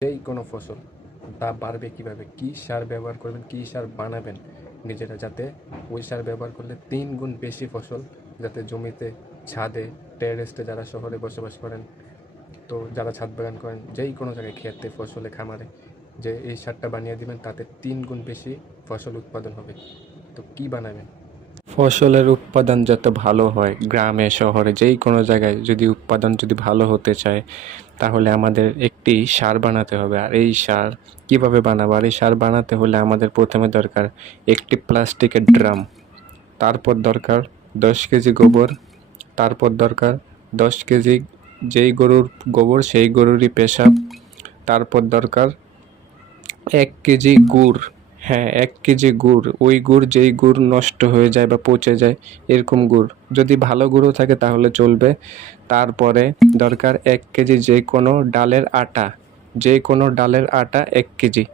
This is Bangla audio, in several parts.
যেই কোনো ফসল তা বাড়বে কীভাবে, কী সার ব্যবহার করবেন, কী সার বানাবেন নিজেরা, যাতে ওই সার ব্যবহার করলে 3 গুণ বেশি ফসল, যাতে জমিতে, ছাদে, টেরেসে, যারা শহরে বসবাস করেন, তো যারা ছাদ বাগান করেন, যেই কোনো জায়গায়, খেতে, ফসলে, খামারে, যে এই সারটা বানিয়ে দিবেন, তাতে 3 গুণ বেশি ফসল উৎপাদন হবে। তো কী বানাবেন? ফসলের উৎপাদন যত ভালো হয়, গ্রামে শহরে যেই কোনো জায়গায় যদি উৎপাদন যদি ভালো হতে চায়, তাহলে আমাদের একটি সার বানাতে হবে। আর এই সার কীভাবে বানাবো? আর এই সার বানাতে হলে আমাদের প্রথমে দরকার একটি প্লাস্টিকের ড্রাম, তারপর দরকার 10 কেজি গোবর, তারপর দরকার 10 কেজি যেই গরুর গোবর সেই গরুরই পেশাব, তারপর দরকার 1 কেজি গুড়। হ্যাঁ, 1 কেজি গুড়, ওই গুড় যেই গুড় নষ্ট হয়ে যায় বা পচে যায়, এরকম গুড়। যদি ভালো গুঁড়ো থাকে তাহলে চলবে। তারপরে দরকার 1 কেজি যে কোনো ডালের আটা, যে কোনো ডালের আটা 1 কেজি।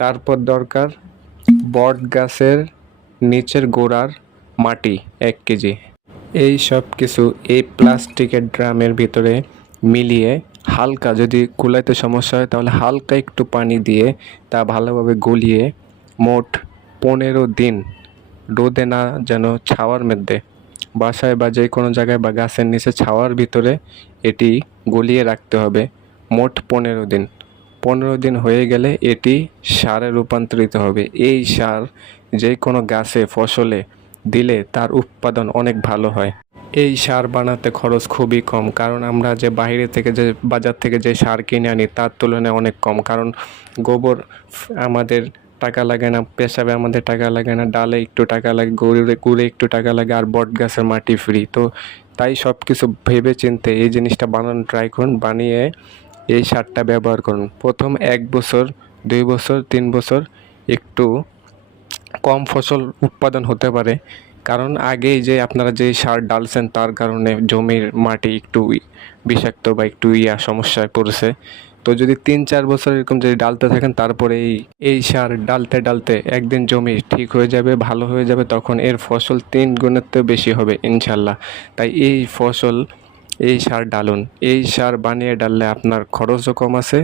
তারপর দরকার বট গাছের নিচের গোড়ার মাটি 1 কেজি। এই সব কিছু এই প্লাস্টিকের ড্রামের ভিতরে মিলিয়ে হালকা, যদি কুলাইতে সমস্যা হয় তাহলে হালকা একটু পানি দিয়ে তা ভালোভাবে গলিয়ে মোট 15 দিন রোদে, না যেন ছাওয়ার মধ্যে, বাসায় বা যে কোনো জায়গায় বা গাছের নিচে ছাওয়ার ভিতরে এটি গলিয়ে রাখতে হবে মোট 15 দিন। 15 দিন হয়ে গেলে এটি সারে রূপান্তরিত হবে। এই সার যে কোনো গাছে, ফসলে দিলে তার উৎপাদন অনেক ভালো হয়। এই সার বানাতে খরচ খুবই কম, কারণ আমরা যে বাইরে থেকে, যে বাজার থেকে যে সার কিনে আনি তার তুলনায় অনেক কম। কারণ গোবর আমাদের টাকা লাগে না, পেশাবে আমাদের টাকা লাগে না, ডালে একটু টাকা লাগে, গুড়ে একটু টাকা লাগে, আর বট গাছের মাটি ফ্রি। তো তাই সব কিছু ভেবে চিন্তে এই জিনিসটা বানানো ট্রাই করুন, বানিয়ে এই সারটা ব্যবহার করুন। প্রথম 1 বছর, 2 বছর, 3 বছর একটু কম ফসল উৎপাদন হতে পারে, কারণ আগেই যে আপনারা যে সার ডালছেন তার কারণে জমির মাটি একটু বিষাক্ত বা একটু সমস্যায় পড়েছে। তো যদি 3-4 বছর এরকম যদি ডালতে থাকেন, তারপরে এই সার ডালতে ডালতে একদিন জমি ঠিক হয়ে যাবে, ভালো হয়ে যাবে, তখন এর ফসল 3 গুণের তো বেশি হবে ইনশাল্লাহ। তাই এই সার ডালুন। এই সার বানিয়ে ডাললে আপনার খরচও কম আছে,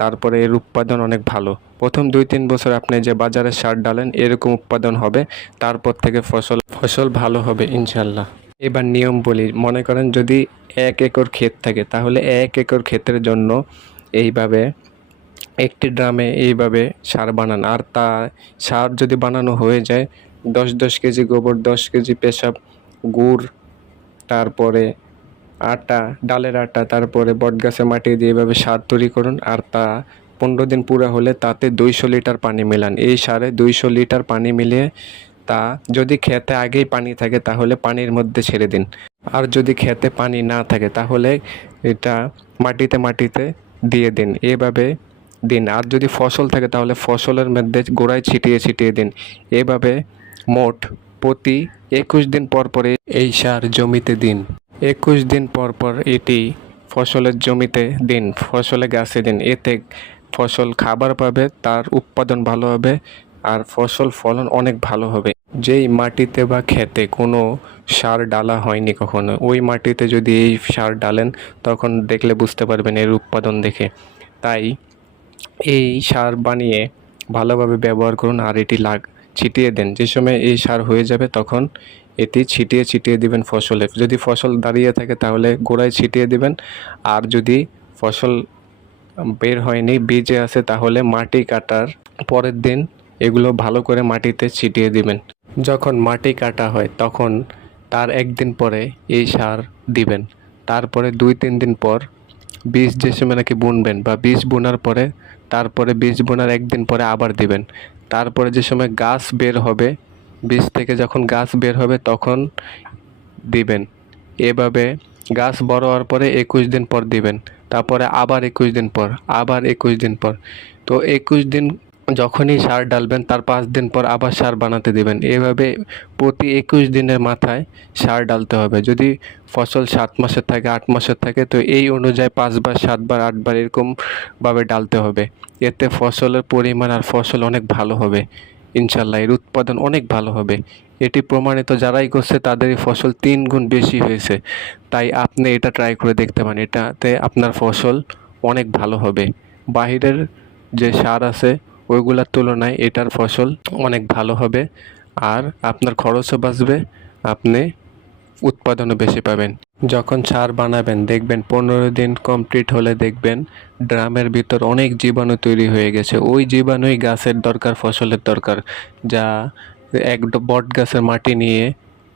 তারপরে এর উৎপাদন অনেক ভালো। প্রথম 2-3 বছর আপনি যে বাজারে সার ডালেন এরকম উৎপাদন হবে, তারপর থেকে ফসল ভালো হবে ইনশাল্লাহ। এবার নিয়ম বলি, মনে করেন যদি 1 একর ক্ষেত থাকে, তাহলে 1 একর ক্ষেতের জন্য এইভাবে একটি ড্রামে এইভাবে সার বানান। আর তা সার যদি বানানো হয়ে যায়, 10-10 কেজি গোবর, 10 কেজি পেশাব, গুড়, তারপরে আটা, ডালের আটা, তারপরে বটগাছের মাটি দিয়ে এভাবে সার তৈরি করুন। আর তা 15 দিন পুরা হলে তাতে 200 লিটার পানি মেলান। এই সারে 200 লিটার পানি মিলিয়ে তা, যদি খেতে আগেই পানি থাকে তাহলে পানির মধ্যে ছেড়ে দিন। আর যদি খেতে পানি না থাকে তাহলে এটা মাটিতে দিয়ে দিন, এভাবে দিন। আর যদি ফসল থাকে তাহলে ফসলের মধ্যে গোড়ায় ছিটিয়ে দিন। এভাবে মোট প্রতি 21 দিন পর পরে এই সার জমিতে দিন। 21 দিন পর পর এটি ফসলের জমিতে দিন, ফসলে গাছে দিন। এতে ফসল খাবার পাবে, তার উৎপাদন ভালো হবে, আর ফলন অনেক ভালো হবে। যেই মাটিতে বা খেতে কোনো সার ডালা হয়নি কখনো, ওই মাটিতে যদি এই সার ডালেন, তখন দেখলে বুঝতে পারবেন এর উৎপাদন দেখে। তাই এই সার বানিয়ে ভালোভাবে ব্যবহার করুন, আর এটি ছিটিয়ে দেন। যে সময় এই সার হয়ে যাবে তখন এটি ছিটিয়ে দিবেন ফসলে। যদি ফসল দাঁড়িয়ে থাকে তাহলে গোড়ায় ছিটিয়ে দিবেন, আর যদি ফসল বের হয়নি, বীজে আছে, তাহলে মাটি কাটার পরের দিন এগুলো ভালো করে মাটিতে ছিটিয়ে দিবেন। যখন মাটি কাটা হয় তখন তার 1 দিন পরে এই সার দিবেন। তারপরে 2-3 দিন পর বীজ, যে সময় নাকি বুনবেন, বা বীজ বোনার পরে, তারপরে বীজ বোনার 1 দিন পরে আবার দিবেন। তারপরে যে সময় গাছ বের হবে, বীজ থেকে যখন গাছ বের হবে তখন দিবেন। এভাবে গাছ বড় হওয়ার পরে 21 দিন পর দিবেন। তারপরে আবার 21 দিন পর, আবার 21 দিন পর। তো 21 দিন যখনই সার ডালবেন তার 5 দিন পর আবার সার বানাতে দিবেন। এভাবে প্রতি 21 দিনের মাথায় সার ডালতে হবে। যদি ফসল 7 মাসের থাকে, 8 মাসের থাকে, তো এই অনুযায়ী 5 বার, 7 বার, 8 বার এরকমভাবে ডালতে হবে। এতে ফসলের পরিমাণ আর ফসল অনেক ভালো হবে ইনশাল্লাহ, এর উৎপাদন অনেক ভালো হবে। এটি প্রমাণিত, যারাই করছে তাদেরই ফসল 3 গুণ বেশি হয়েছে। তাই আপনি এটা ট্রাই করে দেখতে পারেন, এটাতে আপনার ফসল অনেক ভালো হবে। বাহিরের যে সার আছে ওইগুলোর তুলনায় এটার ফসল অনেক ভালো হবে, আর আপনার খরচও বাঁচবে, আপনি উৎপাদনও বেশি পাবেন। যখন সার বানাবেন দেখবেন 15 দিন কমপ্লিট হলে দেখবেন ড্রামের ভিতর অনেক জীবাণু তৈরি হয়ে গেছে। ওই জীবাণুই গাছের দরকার, ফসলের দরকার। যা এক বট গাছের মাটি নিয়ে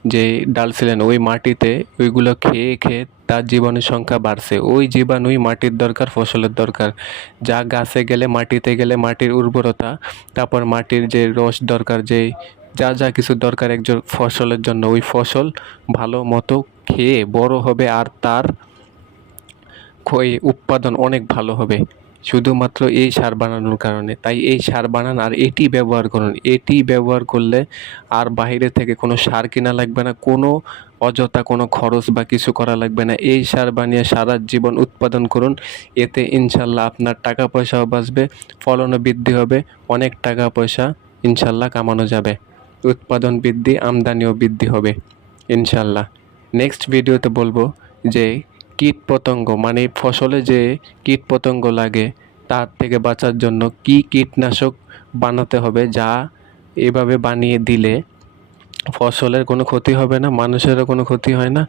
যে ডাল ছিলেন ওই মাটিতে ওইগুলো খেয়ে খেয়ে তার জীবাণুর সংখ্যা বাড়ছে। ওই জীবাণুই মাটির দরকার, ফসলের দরকার। যা গাছে গেলে, মাটিতে গেলে মাটির উর্বরতা, তারপর মাটির যে রস দরকার, যে যা যা কিছু দরকার একজন ফসলের জন্য, ওই ফসল ভালো মতো খেয়ে বড় হবে, আর তার উৎপাদন অনেক ভালো হবে শুধুমাত্র এই সার বানানোর কারণে। তাই এই সার বানান আর এটি ব্যবহার করুন। এটি ব্যবহার করলে আর বাইরে থেকে কোনো সার কিনা লাগবে না, কোনো অযথা কোনো খরচ বা কিছু করা লাগবে না। এই সার বানিয়ে সারা জীবন উৎপাদন করুন, এতে ইনশাল্লাহ আপনার টাকা পয়সাও বাঁচবে, ফলনও বৃদ্ধি হবে, অনেক টাকা পয়সা ইনশাল্লাহ কামানো যাবে, উৎপাদন বৃদ্ধি, আমদানিও বৃদ্ধি হবে ইনশাল্লাহ। নেক্সট ভিডিওতে বলবো যে কীট পতঙ্গ, মানে ফসলে যে কীট পতঙ্গ লাগে তার থেকে বাঁচার জন্য কি কীটনাশক বানাতে হবে, যা এভাবে বানিয়ে দিলে ফসলের কোনো ক্ষতি হবে না, মানুষেরও কোনো ক্ষতি হয় না,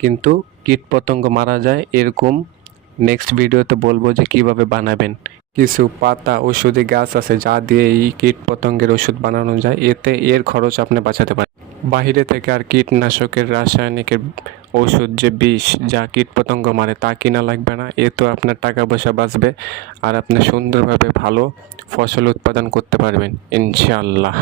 কিন্তু কীট পতঙ্গ মারা যায়। এরকম নেক্সট ভিডিওতে বলবো যে কিভাবে বানাবেন। কিছু পাতা ওষুধি গাছ আছে যা দিয়ে এই কীট পতঙ্গের ওষুধ বানানো যায়, এতে এর খরচ আপনি বাঁচাতে পারেন। বাহিরে থেকে আর কীটনাশকের, রাসায়নিকের ওষুধ, যে বিষ যা কীট পতঙ্গ মারে তা কিনা লাগবে না। এ তো আপনার টাকা পয়সা বাঁচবে, আর আপনি সুন্দরভাবে ভালো ফসল উৎপাদন করতে পারবেন ইনশাআল্লাহ।